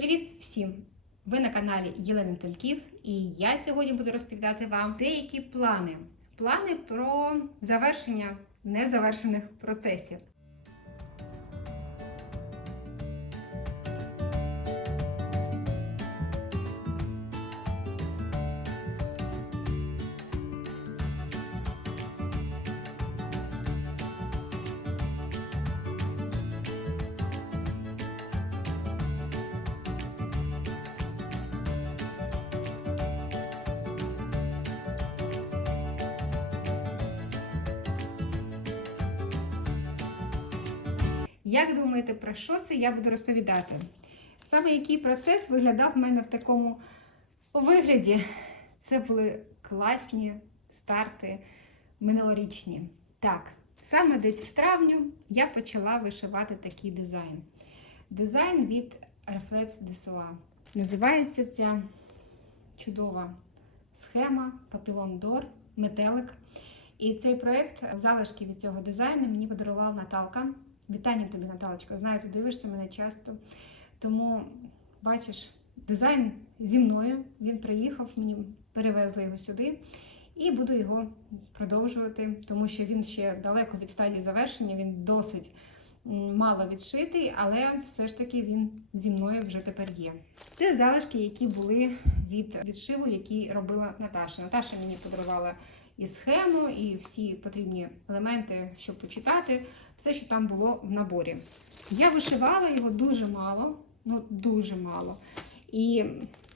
Привіт всім! Ви на каналі Єлена Тальків, і я сьогодні буду розповідати вам деякі плани. Плани про завершення незавершених процесів. Як думаєте, про що це я буду розповідати? Саме який процес виглядав в мене в такому вигляді? Це були класні старти минулорічні. Так, саме десь в травню я почала вишивати такий дизайн. Дизайн від Reflex Dessua. Називається ця чудова схема Papillon d'Or, метелик. І цей проєкт, залишки від цього дизайну, мені подарувала Наталка. Вітання тобі, Наталочка. Знаю, ти дивишся мене часто. Тому, бачиш, дизайн зі мною. Він приїхав, мені перевезли його сюди. І буду його продовжувати, тому що він ще далеко від стадії завершення, він досить мало відшитий, але все ж таки він зі мною вже тепер є. Це залишки, які були від відшиву, який робила Наташа. Наташа мені подарувала і схему, і всі потрібні елементи, щоб почитати, все, що там було в наборі. Я вишивала його дуже мало, ну дуже мало. І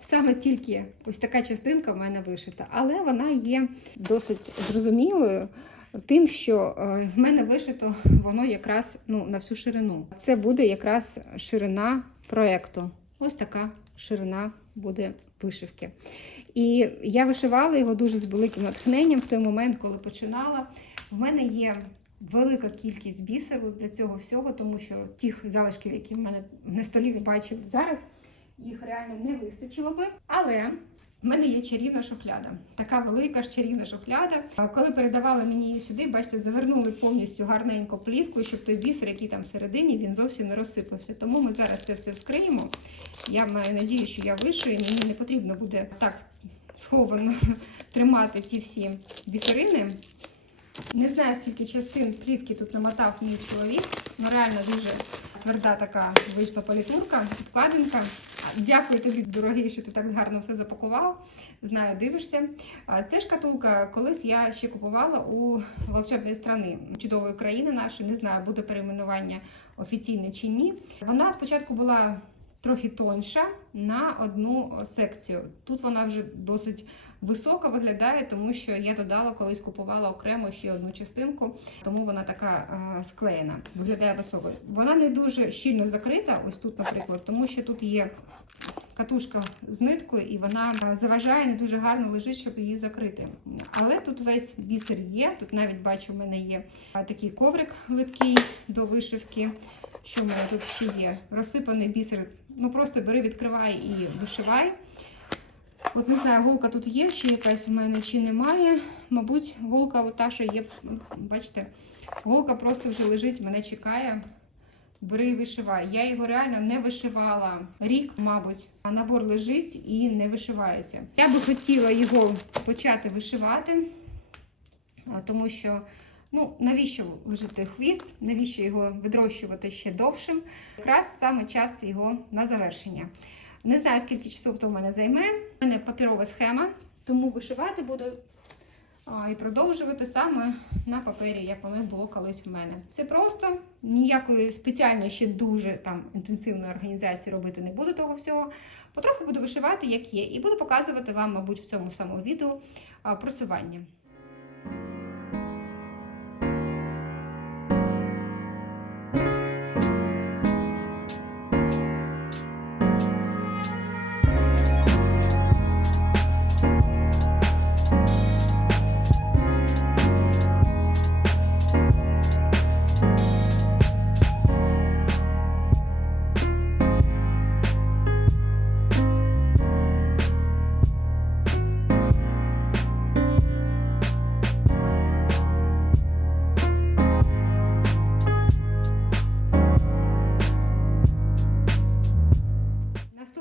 саме тільки ось така частинка в мене вишита, але вона є досить зрозумілою. Тим, що е, в мене вишито воно якраз ну, на всю ширину. Це буде якраз ширина проєкту. Ось така ширина буде вишивки. І я вишивала його дуже з великим натхненням в той момент, коли починала. В мене є велика кількість бісеру для цього всього, тому що тих залишків, які в мене на столі ви бачили зараз, їх реально не вистачило би. Але в мене є чарівна шухляда. Така велика ж чарівна шухляда. Коли передавали мені її сюди, бачите, завернули повністю гарненько плівку, щоб той бісер, який там всередині, він зовсім не розсипався. Тому ми зараз це все вскриємо. Я маю надію, що я вишию, і мені не потрібно буде так сховано тримати ті всі бісерини. Не знаю, скільки частин плівки тут намотав мій чоловік. Ну, реально дуже тверда така вийшла політурка, підкладинка. Дякую тобі, дорогий, що ти так гарно все запакував. Знаю, дивишся. Це шкатулка колись я ще купувала у волшебної страни чудової країни нашої. Не знаю, буде перейменування офіційне чи ні. Вона спочатку була трохи тоньша на одну секцію. Тут вона вже досить висока виглядає, тому що я додала, колись купувала окремо ще одну частинку, тому вона така е, склеєна, виглядає високою. Вона не дуже щільно закрита, ось тут, наприклад, тому що тут є катушка з ниткою, і вона е, заважає, не дуже гарно лежить, щоб її закрити. Але тут весь бісер є. Тут навіть бачу, в мене є е, такий коврик липкий до вишивки. Що в мене тут ще є? Розсипаний бісер. Ну просто бери, відкривай і вишивай. От не знаю, голка тут є, чи якась в мене, чи немає. Мабуть, голка ота, що є. Бачите, голка просто вже лежить, мене чекає. Бери і вишивай. Я його реально не вишивала рік, мабуть. А набор лежить і не вишивається. Я би хотіла його почати вишивати, тому що. Ну, навіщо лежити хвіст, навіщо його відрощувати ще довшим? Якраз саме час його на завершення. Не знаю, скільки часу то в мене займе. У мене папірова схема, тому вишивати буду а, і продовжувати саме на папері, як воно було колись в мене. Це просто ніякої спеціальної ще дуже там інтенсивної організації робити не буду того всього. Потроху буду вишивати, як є, і буду показувати вам, мабуть, в цьому самому відео просування.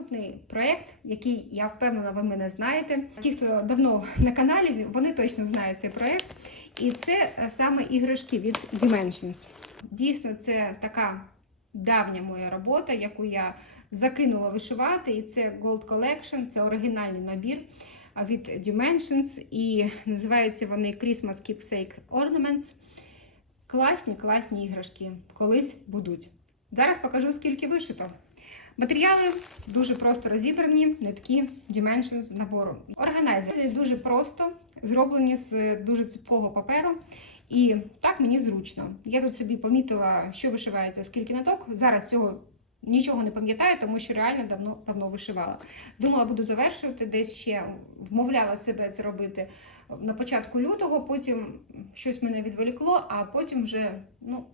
Наступний проєкт, який я впевнена, ви мене знаєте. Ті, хто давно на каналі, вони точно знають цей проєкт. І це е, саме іграшки від Dimensions. Дійсно, це така давня моя робота, яку я закинула вишивати. І це Gold Collection, це оригінальний набір від Dimensions. І називаються вони Christmas Keepsake Ornaments. Класні, класні іграшки. Колись будуть. Зараз покажу, скільки вишито. Матеріали дуже просто розібрані, нитки Dimensions набору. Органайзери дуже просто зроблені з дуже цупкого паперу. І так мені зручно. Я тут собі помітила, що вишивається, скільки ниток. Зараз цього нічого не пам'ятаю, тому що реально давно давно вишивала. Думала, буду завершувати, десь ще вмовляла себе це робити на початку лютого, потім щось мене відволікло, а потім вже ну,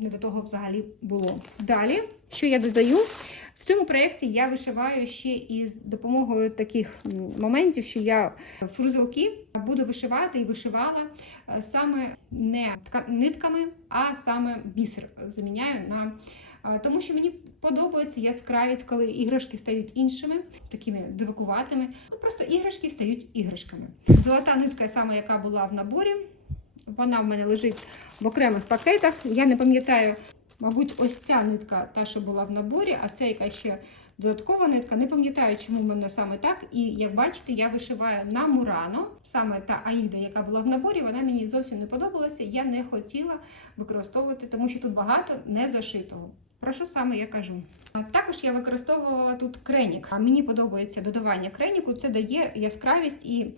не до того взагалі було. Далі, що я додаю? В цьому проєкті я вишиваю ще із допомогою таких моментів, що я фрузелки буду вишивати і вишивала е, саме не нитками, а саме бісер заміняю на. Тому що мені подобається яскравість, коли іграшки стають іншими, такими дивакуватими. Ну, Просто іграшки стають іграшками. Золота нитка, саме яка була в наборі, вона в мене лежить в окремих пакетах. Я не пам'ятаю, мабуть, ось ця нитка, та, що була в наборі, а це яка ще додаткова нитка. Не пам'ятаю, чому в мене саме так. І як бачите, я вишиваю на Мурано. Саме та Аїда, яка була в наборі, вона мені зовсім не подобалася. Я не хотіла використовувати, тому що тут багато не зашитого. Про що саме я кажу? Також я використовувала тут кренік. Мені подобається додавання креніку, це дає яскравість і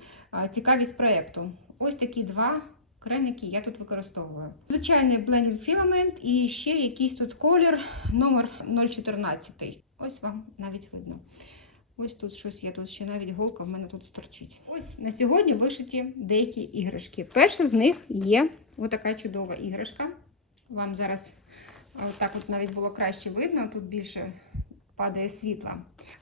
цікавість проєкту. Ось такі два креники я тут використовую. Звичайний блендінг філамент і ще якийсь тут колір номер 014. Ось вам навіть видно. Ось тут щось є, тут ще навіть голка в мене тут сторчить. Ось на сьогодні вишиті деякі іграшки. Перша з них є отака чудова іграшка. Вам зараз а, так от навіть було краще видно, тут більше падає світла.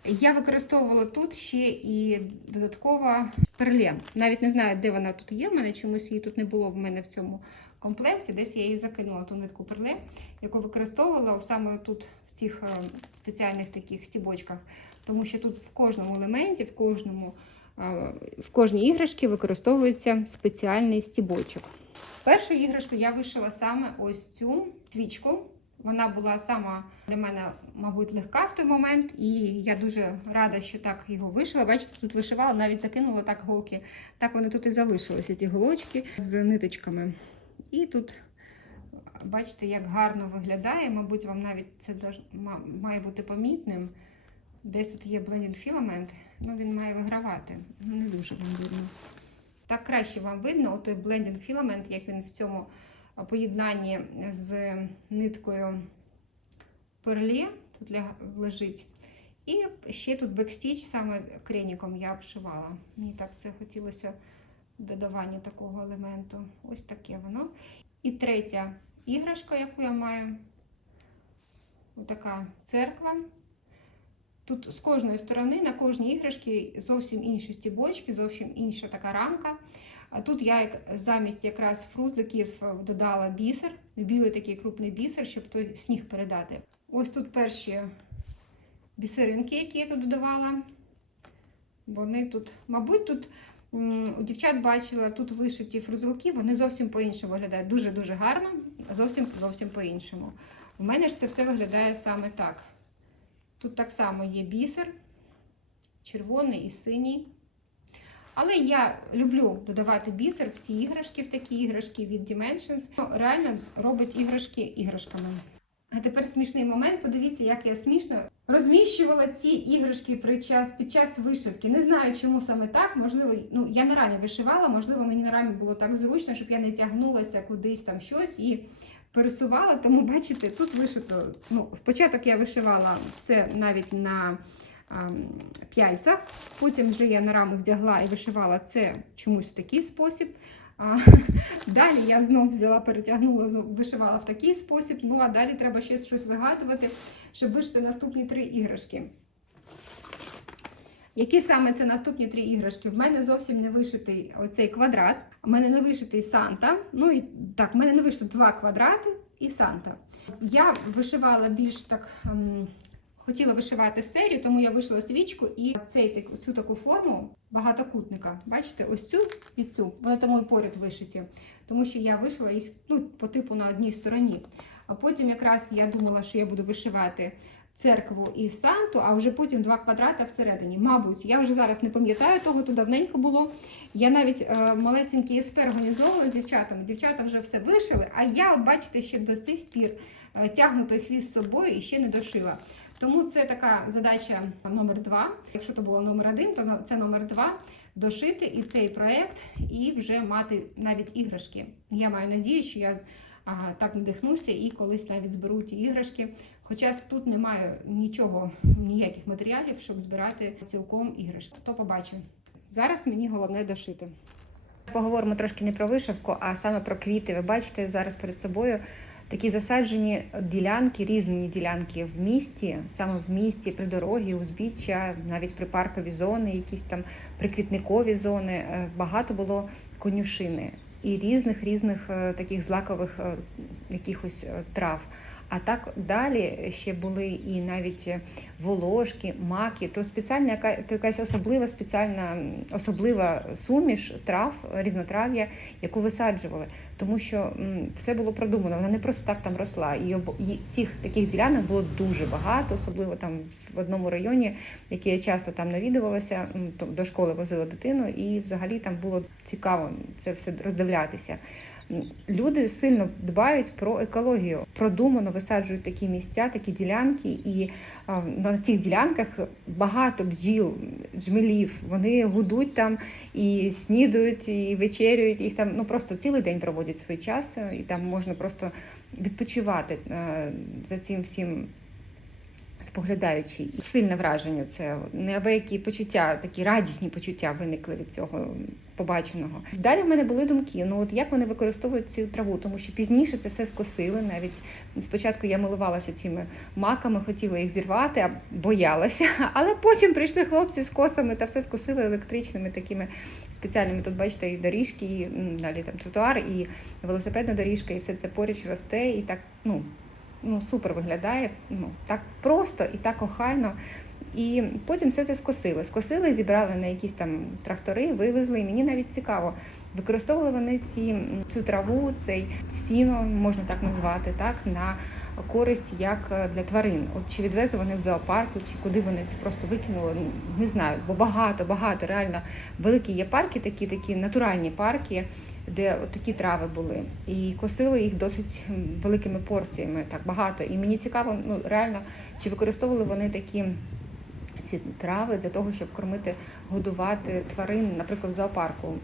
Я використовувала тут ще і додатково перле. Навіть не знаю, де вона тут є. В мене чомусь її тут не було в мене в цьому комплекті. Десь я її закинула ту нитку перле, яку використовувала саме тут в цих е, спеціальних таких стібочках. Тому що тут в кожному елементі, в кожному. е, В кожній іграшці використовується спеціальний стібочок. Першу іграшку я вишила саме ось цю свічку. Вона була сама для мене, мабуть, легка в той момент, і я дуже рада, що так його вишила. Бачите, тут вишивала, навіть закинула так голки. Так вони тут і залишилися, ці голочки з ниточками. І тут, бачите, як гарно виглядає. Мабуть, вам навіть це має бути помітним. Десь тут є блендінг філамент, ну він має вигравати. Ну, не дуже вам видно. Так краще вам видно, отой блендінг філамент, як він в цьому поєднанні з ниткою перлі тут лежить. І ще тут бекстіч саме креніком я обшивала. Мені так це хотілося додавання такого елементу. Ось таке воно. І третя іграшка, яку я маю, отака церква. Тут з кожної сторони на кожній іграшці зовсім інші стібочки, зовсім інша така рамка. А тут я замість якраз фрузликів е, додала бісер, білий такий крупний бісер, щоб той сніг передати. Ось тут перші бісеринки, які я тут додавала. Вони тут, мабуть, тут у дівчат бачила тут вишиті фрузелки, вони зовсім по-іншому виглядають. Дуже-дуже гарно, зовсім зовсім по-іншому. У мене ж це все виглядає саме так. Тут так само є бісер, червоний і синій. Але я люблю додавати бісер в ці іграшки, в такі іграшки від Dimensions. Ну, Реально робить іграшки іграшками. А тепер смішний момент. Подивіться, як я смішно розміщувала ці іграшки при час, під час вишивки. Не знаю, чому саме так. Можливо, ну я на рамі вишивала, можливо, мені на рамі було так зручно, щоб я не тягнулася кудись там щось і пересувала. Тому бачите, тут вишито. Ну, спочатку я вишивала це навіть на п'яльцях. Потім вже я на раму вдягла і вишивала це чомусь в такий спосіб. А, далі я знов взяла, перетягнула, вишивала в такий спосіб. Ну а далі треба ще щось вигадувати, щоб вишити наступні три іграшки. Які саме це наступні три іграшки? В мене зовсім не вишитий оцей квадрат, у мене не вишитий Санта. Ну і так, в мене не вишито два квадрати і Санта. Я вишивала більш так ем, хотіла вишивати серію, тому я вишила свічку і цей, цю таку форму багатокутника. Бачите, ось цю і цю. Вони тому і поряд вишиті. Тому що я вишила їх ну, по типу на одній стороні. А потім якраз я думала, що я буду вишивати церкву і Санту, а вже потім два квадрата всередині. Мабуть, я вже зараз не пам'ятаю того, то давненько було. Я навіть е, малесенький СП організовувала з дівчатами. Дівчата вже все вишили, а я, бачите, ще до сих пір е, тягну той хвіст з собою і ще не дошила. Тому це така задача номер два. Якщо то було номер один, то це номер два. Дошити і цей проект, і вже мати навіть іграшки. Я маю надію, що я а, так надихнуся і колись навіть зберу ті іграшки. Хоча тут немає нічого, ніяких матеріалів, щоб збирати цілком іграшки. То побачу. Зараз мені головне дошити. Поговоримо трошки не про вишивку, а саме про квіти. Ви бачите зараз перед собою такі засаджені ділянки, різні ділянки в місті, саме в місті, при дорогі, узбіччя, навіть припаркові зони, якісь там приквітникові зони. Е, Багато було конюшини і різних різних е, таких злакових е, якихось трав. А так далі ще були і навіть е, волошки, маки, то спеціальна яка то якась особлива спеціальна особлива суміш трав, різнотрав'я, яку висаджували, тому що все було продумано. Вона не просто так там росла. І, обо- і цих таких ділянок було дуже багато, особливо там в одному районі, який я часто там навідувалася, до школи возила дитину, і взагалі там було цікаво це все роздивлятися. Люди сильно дбають про екологію, продумано висаджують такі місця, такі ділянки, і на цих ділянках багато бджіл, джмелів. Вони гудуть там і снідують, і вечерюють. Їх там ну просто цілий день проводять свій час, і там можна просто відпочивати е, за цим всім. Споглядаючи, і сильне враження, це неабиякі почуття, такі радісні почуття виникли від цього побаченого. Далі в мене були думки: ну от як вони використовують цю траву, тому що пізніше це все скосили. Навіть спочатку я милувалася цими маками, хотіла їх зірвати, а боялася. Але потім прийшли хлопці з косами та все скосили електричними такими спеціальними. Тут бачите, і доріжки, і далі там тротуар, і велосипедна доріжка, і все це поруч росте, і так ну. Ну, супер виглядає, ну так просто і так охайно. І потім все це скосили. Скосили, зібрали на якісь там трактори, вивезли. І мені навіть цікаво, використовували вони ці, цю траву, цей сіно, можна так назвати, так, на користь як е, для тварин. От чи відвезли вони в зоопарки, чи куди вони це просто викинули, ну, не знаю. Бо багато, багато реально великі є парки, такі, такі натуральні парки, де такі трави були. І косили їх досить великими порціями, так багато. І мені цікаво, ну реально, чи використовували вони такі ці трави для того, щоб кормити, годувати тварин, наприклад, в зоопарку.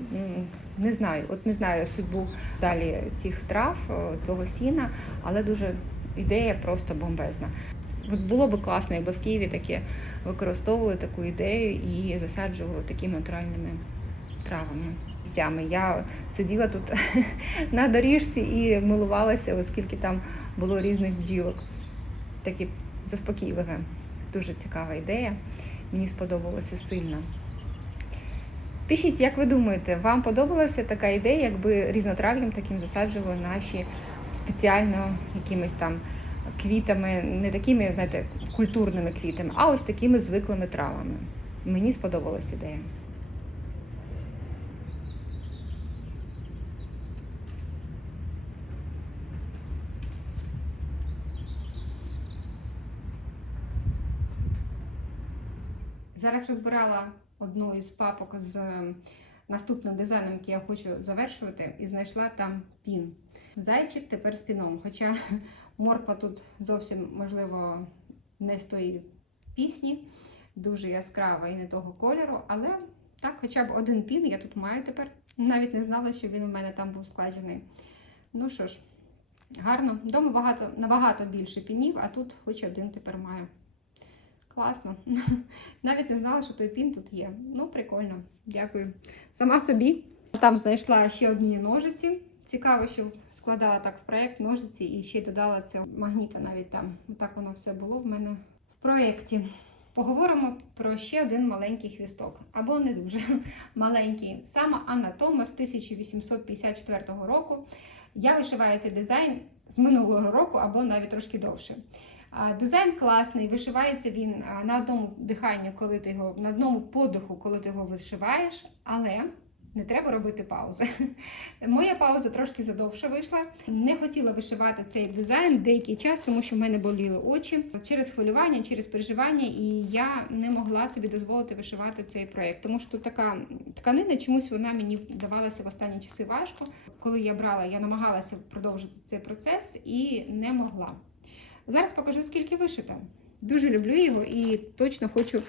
Не знаю, от не знаю судьбу далі цих трав, цього сіна, але дуже ідея просто бомбезна. От було би класно, якби в Києві таке використовували таку ідею і засаджували такими натуральними травами. Я сиділа тут на доріжці і милувалася, оскільки там було різних бджілок. Такі заспокійливе. Дуже цікава ідея. Мені сподобалося сильно. Пишіть, як ви думаєте, вам подобалася така ідея, якби різнотрав'ям таким засаджували наші спеціально якимись там квітами, не такими, знаєте, культурними квітами, а ось такими звиклими травами. Мені сподобалась ідея. Зараз розбирала одну із папок з е, наступним дизайном, який я хочу завершувати, і знайшла там пін. Зайчик тепер з піном. Хоча морква тут зовсім, можливо, не з тої пісні, дуже яскрава і не того кольору, але так, хоча б один пін я тут маю тепер. Навіть не знала, що він у мене там був складений. Ну що ж, гарно. Дома багато, набагато більше пінів, а тут хоч один тепер маю. Класно. Навіть не знала, що той пін тут є. Ну, прикольно. Дякую. Сама собі. Там знайшла ще одні ножиці. Цікаво, що складала так в проєкт ножиці і ще й додала це магніта навіть там. Так воно все було в мене в проєкті. Поговоримо про ще один маленький хвісток, або не дуже маленький. Саме Анна Тома з 1854 року. Я вишиваю цей дизайн з минулого року, або навіть трошки довше. Дизайн класний, вишивається він на одному диханні, коли ти його на одному подиху, коли ти його вишиваєш, але не треба робити паузи. Моя пауза трошки задовше вийшла. Не хотіла вишивати цей дизайн деякий час, тому що в мене боліли очі через хвилювання, через переживання, і я не могла собі дозволити вишивати цей проєкт. Тому що тут така тканина, чомусь вона мені давалася в останні часи важко. Коли я брала, я намагалася продовжити цей процес і не могла. Зараз покажу, скільки вишито. Дуже люблю його і точно хочу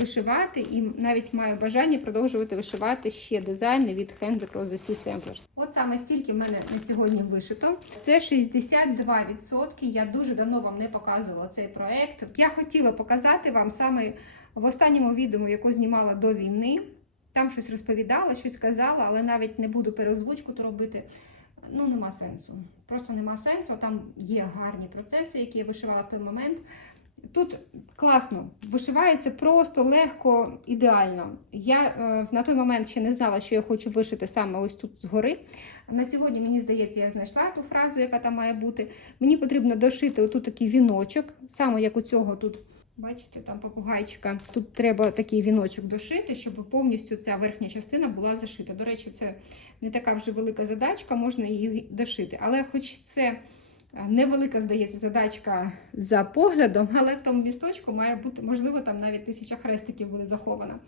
вишивати, і навіть маю бажання продовжувати вишивати ще дизайни від Hands Across the Sea Samplers. От саме стільки в мене на сьогодні вишито. Це 62%. Я дуже давно вам не показувала цей проект. Я хотіла показати вам саме в останньому відео, яке знімала до війни. Там щось розповідала, щось казала, але навіть не буду переозвучку то робити. Ну, нема сенсу. Просто нема сенсу. Там є гарні процеси, які я вишивала в той момент. Тут класно, вишивається просто, легко, ідеально. Я е, на той момент ще не знала, що я хочу вишити саме ось тут згори. На сьогодні, мені здається, я знайшла ту фразу, яка там має бути. Мені потрібно дошити отут такий віночок, саме як у цього тут. Бачите, там попугайчика. Тут треба такий віночок дошити, щоб повністю ця верхня частина була зашита. До речі, це не така вже велика задачка, можна її дошити. Але хоч це невелика, здається, задачка за поглядом, але в тому місточку має бути, можливо, там навіть тисяча хрестиків буде захована.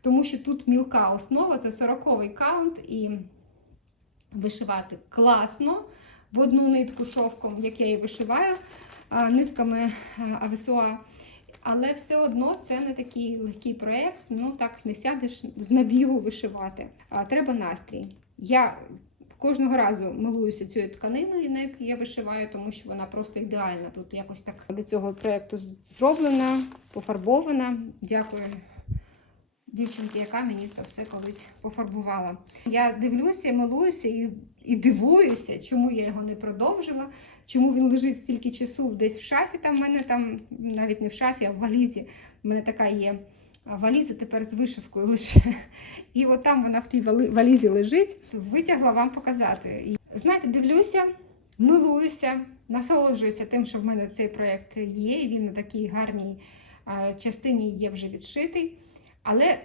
Тому що тут мілка основа, це 40-й каунт, і вишивати класно в одну нитку шовком, як я її вишиваю, нитками Авесуа. Але все одно це не такий легкий проєкт, ну так не сядеш з набігу вишивати. Треба настрій. Я кожного разу милуюся цією тканиною, на яку я вишиваю, тому що вона просто ідеальна. Тут якось так до цього проєкту зроблена, пофарбована. Дякую дівчинки, яка мені це все колись пофарбувала. Я дивлюся, милуюся і, і дивуюся, чому я його не продовжила. Чому він лежить стільки часу десь в шафі? Там в мене там навіть не в шафі, а в валізі. У мене така є валіза тепер з вишивкою лише. І от там вона в тій валізі лежить. Витягла вам показати. Знаєте, дивлюся, милуюся, насолоджуюся тим, що в мене цей проєкт є. і Він на такій гарній частині є вже відшитий. Але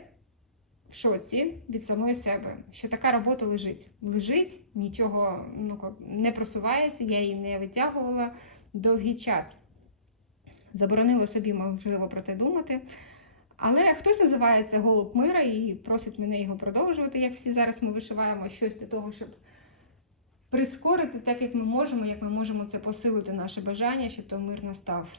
в шоці від самої себе, що така робота лежить. Лежить, нічого ну, не просувається, я її не витягувала довгий час. Заборонила собі, можливо, про те думати. Але хтось називається Голуб мира і просить мене його продовжувати, як всі зараз ми вишиваємо щось для того, щоб прискорити так, як ми можемо, як ми можемо це посилити, наше бажання, щоб то мир настав.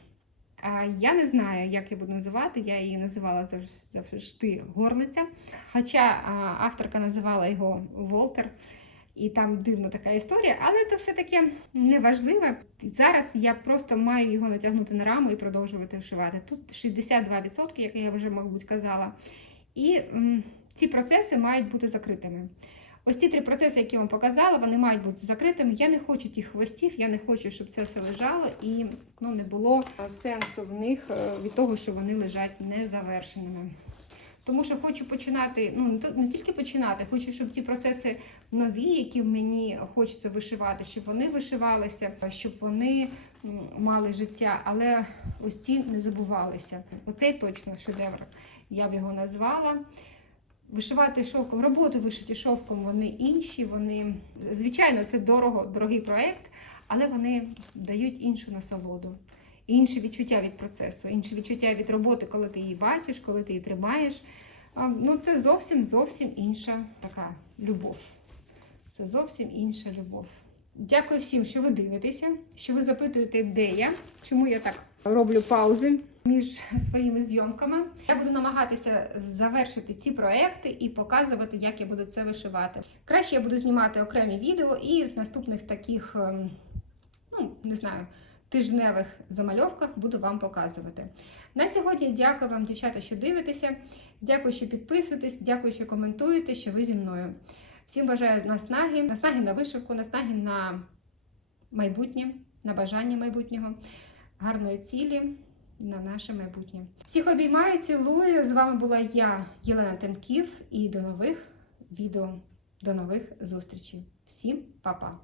Я не знаю, як я буду називати, я її називала завжди горлиця. Хоча авторка називала його Волтер, і там дивна така історія, але це все таки неважливе. Зараз я просто маю його натягнути на раму і продовжувати вшивати. Тут 62%, як я вже, мабуть, казала. І м, ці процеси мають бути закритими. Ось ці три процеси, які я вам показала, вони мають бути закритими. Я не хочу тих хвостів, я не хочу, щоб це все лежало і ну, не було сенсу в них е, від того, що вони лежать незавершеними. Тому що хочу починати, ну не тільки починати, хочу, щоб ті процеси нові, які мені хочеться вишивати, щоб вони вишивалися, щоб вони мали життя, але ось ці не забувалися. Оцей точно шедевр. Я б його назвала. Вишивати шовком, роботи вишиті шовком, вони інші. Вони, звичайно, це дорого, дорогий проєкт, але вони дають іншу насолоду, інше відчуття від процесу, інше відчуття від роботи, коли ти її бачиш, коли ти її тримаєш. Ну, Це зовсім зовсім інша така любов. Це зовсім інша любов. Дякую всім, що ви дивитеся, що ви запитуєте, де я, чому я так роблю паузи між своїми зйомками. Я буду намагатися завершити ці проекти і показувати, як я буду це вишивати. Краще я буду знімати окремі відео і наступних таких, ем, ну, не знаю, тижневих замальовках буду вам показувати. На сьогодні дякую вам, дівчата, що дивитеся. Дякую, що підписуєтесь, дякую, що коментуєте, що ви зі мною. Всім бажаю наснаги, наснаги на вишивку, наснаги на майбутнє, на бажання майбутнього, гарної цілі на наше майбутнє. Всіх обіймаю, цілую. З вами була я, Єлена Темків, і до нових відео, до нових зустрічей. Всім па-па!